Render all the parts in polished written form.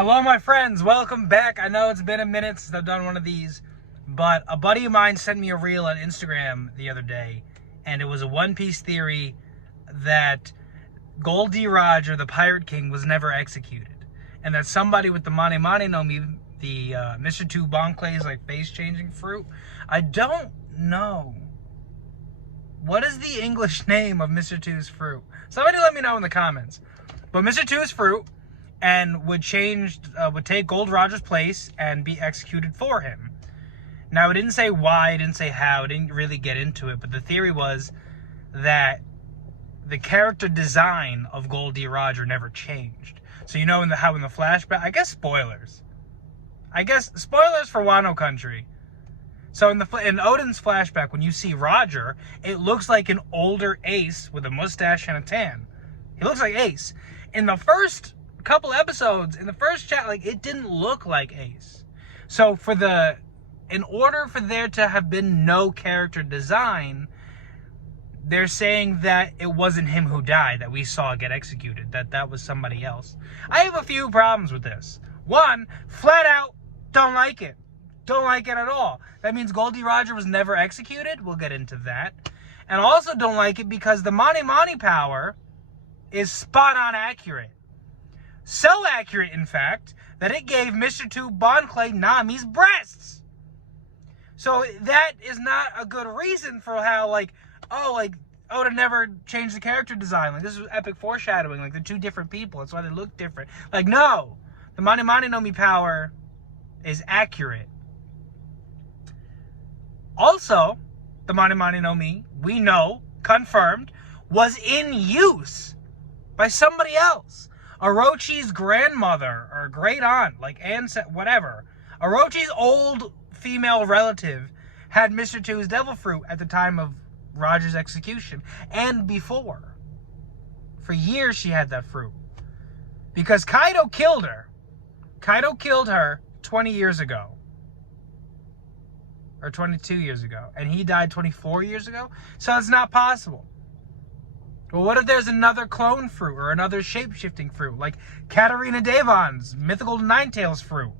Hello, my friends. Welcome back. I know it's been a minute since I've done one of these, but a buddy of mine sent me a reel on Instagram the other day, and it was a One Piece theory that Gold D. Roger, the Pirate King, was never executed, and that somebody with the Mane Mane no Mi, the Mr. Two Bonclay's like face-changing fruit. I don't know. What is the English name of Mr. Two's fruit? Somebody let me know in the comments. But Mr. Two's fruit and would take Gold Roger's place and be executed for him. Now, it didn't say why, it didn't say how, it didn't really get into it, but the theory was that the character design of Gold D. Roger never changed. So you know how in the flashback, I guess spoilers for Wano Country. So in Odin's flashback, when you see Roger, it looks like an older Ace with a mustache and a tan. He looks like Ace. In the first couple episodes, in the first chat, like, it didn't look like Ace. So in order for there to have been no character design, they're saying that it wasn't him who died, that we saw get executed, that was somebody else. I have a few problems with this. One, flat out, don't like it. Don't like it at all. That means Gold D. Roger was never executed. We'll get into that. And also don't like it because the Mane Mane power is spot on accurate. So accurate, in fact, that it gave Mr. Two Bonclay Nami's breasts. So that is not a good reason for how, Oda never changed the character design. Like, this was epic foreshadowing. Like, they're two different people. That's why they look different. Like, no. The Mane Mane no Mi power is accurate. Also, the Mane Mane no Mi, we know, confirmed, was in use by somebody else. Orochi's grandmother or great aunt, like whatever. Orochi's old female relative had Mr. Two's devil fruit at the time of Roger's execution and before. For years she had that fruit. Because Kaido killed her. Kaido killed her 20 years ago. Or 22 years ago. And he died 24 years ago? So it's not possible. Well, what if there's another clone fruit or another shape-shifting fruit, like Katarina Devon's mythical Ninetales fruit?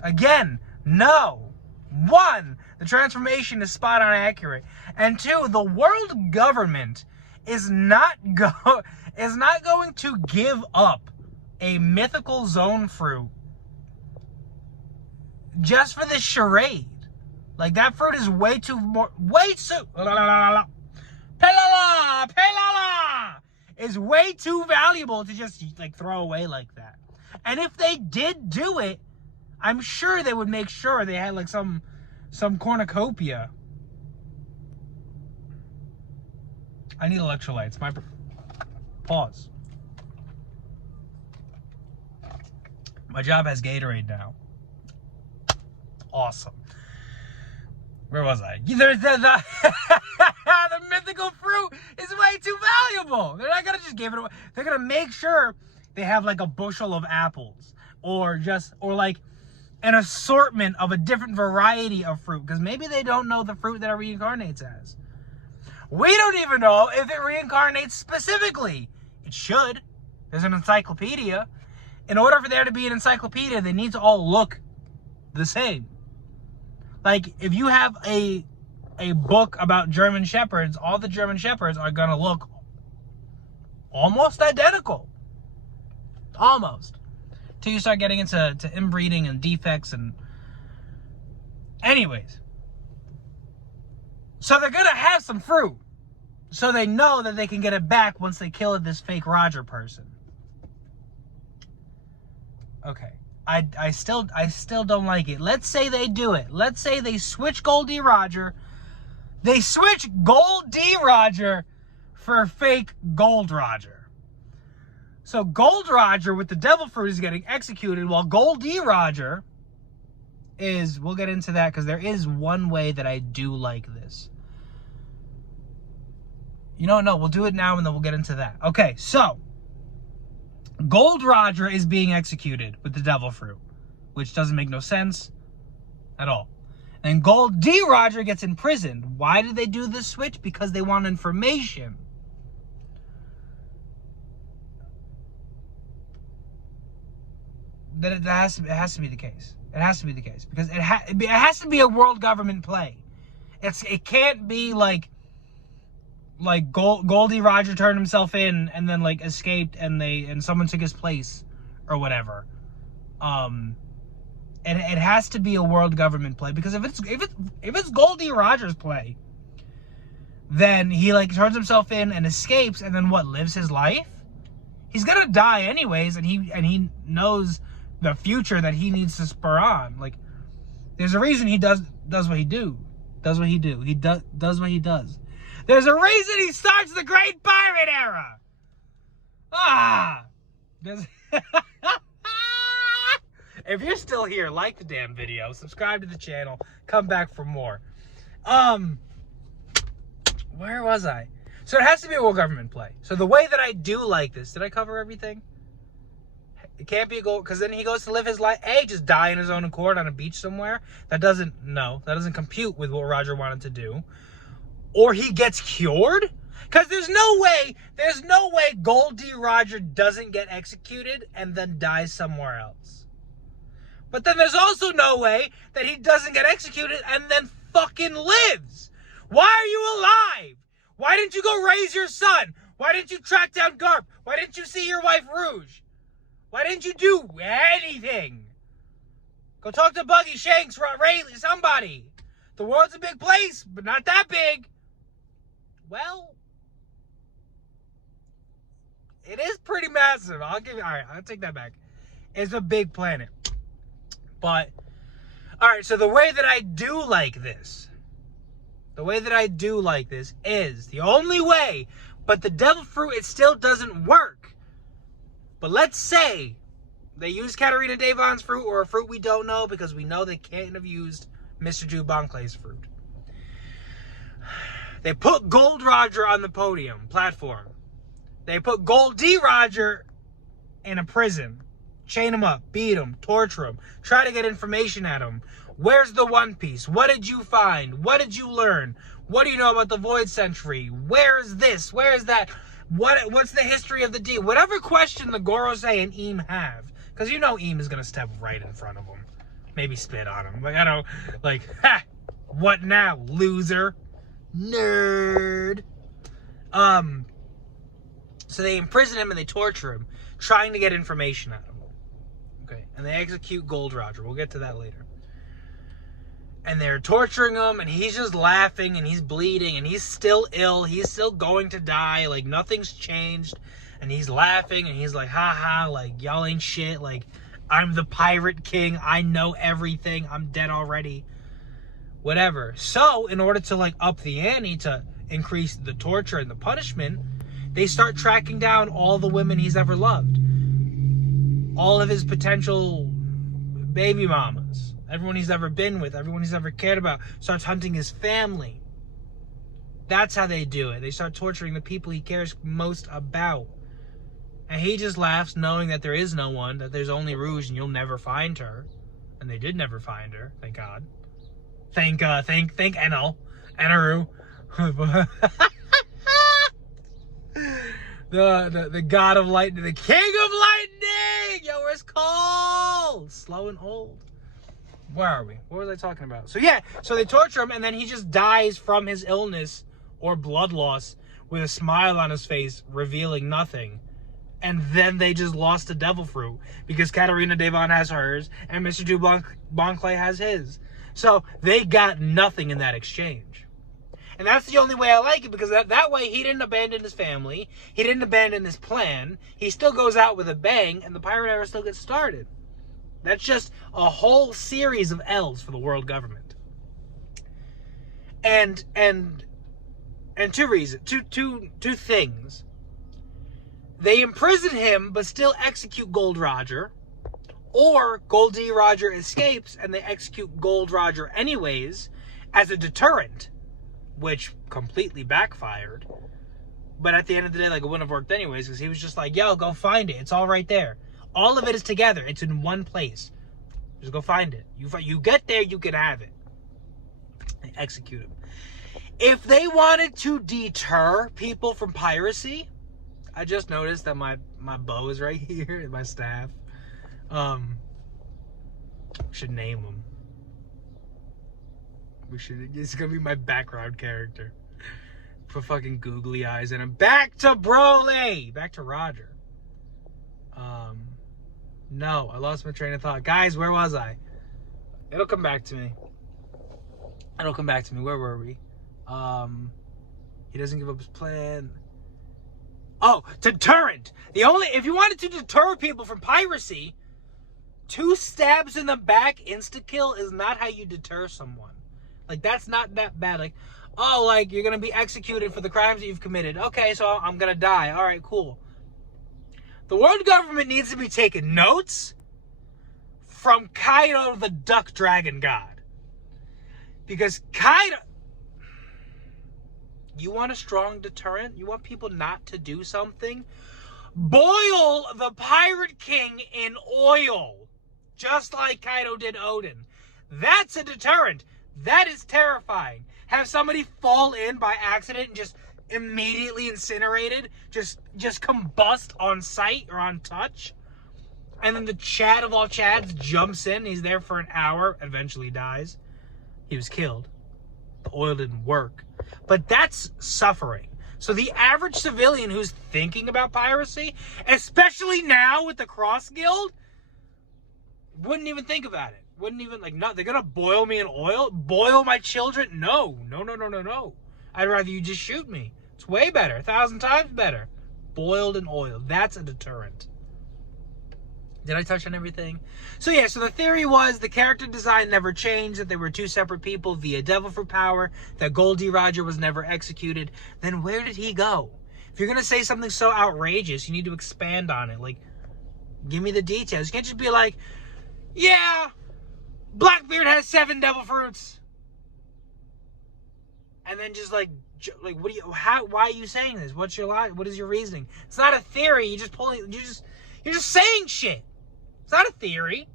Again, no. One, the transformation is spot on accurate, and two, the world government is not going to give up a mythical zone fruit just for this charade. Like, that fruit is way too. Pelala is way too valuable to just throw away like that. And if they did do it, I'm sure they would make sure they had some cornucopia. I need electrolytes. Pause. My job has Gatorade now. Awesome. Where was I? There's the mythical fruit is way too valuable. They're not gonna just give it away. They're gonna make sure they have a bushel of apples, or an assortment of a different variety of fruit, because maybe they don't know the fruit that it reincarnates as. We don't even know if it reincarnates specifically. It should. There's an encyclopedia. In order for there to be an encyclopedia, they need to all look the same. Like, if you have a book about German Shepherds, all the German Shepherds are going to look almost identical. Almost. Till you start getting into inbreeding and defects and... Anyways. So they're going to have some fruit. So they know that they can get it back once they kill this fake Roger person. Okay. I still don't like it. Let's say they do it. Let's say they switch Gold D. Roger. They switch Gold D. Roger for fake Gold Roger. So Gold Roger with the devil fruit is getting executed, while Gold D. Roger is... We'll get into that, because there is one way that I do like this. You know, no, we'll do it now and then we'll get into that. Okay, so... Gold Roger is being executed with the devil fruit, which doesn't make no sense at all. And Gold D. Roger gets imprisoned. Why did they do this switch? Because they want information. then it has to be the case. It has to be the case because it has to be a world government play. It can't be like Goldie Roger turned himself in and then like escaped and someone took his place or whatever. And it has to be a world government play because if it's Goldie Roger's play, then he like turns himself in and escapes and then what, lives his life? He's gonna die anyways, and he knows the future that he needs to spur on. Like, there's a reason he does what he do. Does what he do. He does what he does. There's a reason he starts the Great Pirate Era. If you're still here, like the damn video, subscribe to the channel, come back for more. Where was I? So it has to be a world government play. So the way that I do like this, did I cover everything? It can't be a goal, because then he goes to live his life. Just die in his own accord on a beach somewhere. That doesn't compute with what Roger wanted to do. Or he gets cured? Because there's no way Goldie Roger doesn't get executed and then dies somewhere else. But then there's also no way that he doesn't get executed and then fucking lives. Why are you alive? Why didn't you go raise your son? Why didn't you track down Garp? Why didn't you see your wife Rouge? Why didn't you do anything? Go talk to Buggy, Shanks, Rayleigh, somebody. The world's a big place, but not that big. Well, it is pretty massive. All right, I'll take that back. It's a big planet. But, all right, so the way that I do like this is the only way, but the devil fruit, it still doesn't work. But let's say they use Katarina Devon's fruit, or a fruit we don't know, because we know they can't have used Mr. DEBUNK's fruit. They put Gold Roger on the platform. They put Goldie Roger in a prison. Chain him up, beat him, torture him, try to get information at him. Where's the One Piece? What did you find? What did you learn? What do you know about the Void Century? Where is this? Where is that? What's the history of the D? Whatever question the Gorosei and Eam have, because you know Eam is gonna step right in front of him, maybe spit on him. Like, I don't, like, ha! What now, loser, nerd? So they imprison him and they torture him, trying to get information out of him. Okay, and they execute Gold Roger. We'll get to that later. And they're torturing him, and he's just laughing, and he's bleeding, and he's still ill. He's still going to die. Like, nothing's changed. And he's laughing, and he's like, ha, like, y'all ain't shit. Like, I'm the Pirate King. I know everything. I'm dead already. Whatever. So, in order to, like, up the ante to increase the torture and the punishment, they start tracking down all the women he's ever loved. All of his potential baby mamas. Everyone he's ever been with, everyone he's ever cared about, starts hunting his family. That's how they do it. They start torturing the people he cares most about. And he just laughs, knowing that there is no one, that there's only Rouge and you'll never find her. And they did never find her, thank God. Thank Enel. Enaru. the god of lightning, the king of lightning! Yo, where's Cole? Slow and old. Where are we? What was I talking about? So yeah, so they torture him, and then he just dies from his illness or blood loss with a smile on his face, revealing nothing. And then they just lost the devil fruit because Katarina Devon has hers and Mr. DEBUNK has his. So they got nothing in that exchange. And that's the only way I like it, because that way he didn't abandon his family. He didn't abandon his plan. He still goes out with a bang, and the Pirate Era still gets started. That's just a whole series of L's for the world government. And two reasons, two things. They imprison him, but still execute Gold Roger. Or Goldie Roger escapes, and they execute Gold Roger anyways as a deterrent, which completely backfired. But at the end of the day, like, it wouldn't have worked anyways, because he was just like, yo, go find it. It's all right there. All of it is together. It's in one place. Just go find it. You get there, you can have it. They execute him. If they wanted to deter people from I just noticed that my bow is right here in my staff. Should name him. It's gonna be my background character. Put fucking googly eyes in him. Back to Broly! Back to Roger. No, I lost my train of thought. Guys, where was I? It'll come back to me. Where were we? He doesn't give up his plan. Oh, deterrent. If you wanted to deter people from piracy, 2 stabs in the back, insta-kill is not how you deter someone. Like, that's not that bad. Like, oh, like, you're gonna be executed for the crimes that you've committed. Okay, so I'm gonna die. All right, cool. The world government needs to be taking notes from Kaido, the duck dragon god. Because Kaido... You want a strong deterrent? You want people not to do something? Boil the Pirate King in oil. Just like Kaido did Odin. That's a deterrent. That is terrifying. Have somebody fall in by accident and just immediately incinerated? Just combust on sight or on touch? And then the Chad of all Chads jumps in. He's there for an hour. Eventually dies. He was killed. The oil didn't work. But that's suffering. So the average civilian who's thinking about piracy, especially now with the Cross Guild, wouldn't even think about it. Wouldn't even, like, no, they're gonna boil me in oil? Boil my children? No. I'd rather you just shoot me. It's way better. 1,000 times better. Boiled in oil. That's a deterrent. Did I touch on everything? So yeah, so the theory was the character design never changed, that they were 2 separate people via Devil Fruit power, that Goldie Roger was never executed. Then where did he go? If you're going to say something so outrageous, you need to expand on it. Like, give me the details. You can't just be like, yeah, Blackbeard has 7 Devil Fruits. And then just like what do you, why are you saying this? What's your lie? What is your reasoning? It's not a theory. You're just saying shit. It's not a theory.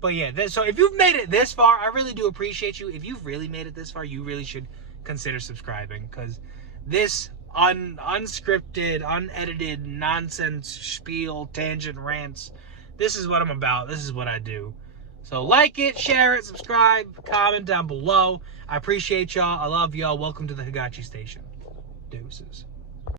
But yeah, so if you've made it this far, I really do appreciate you. If you've really made it this far, you really should consider subscribing. Because this unscripted, unedited, nonsense, spiel, tangent, rants, this is what I'm about. This is what I do. So like it, share it, subscribe, comment down below. I appreciate y'all. I love y'all. Welcome to the Higachi Station. Deuces.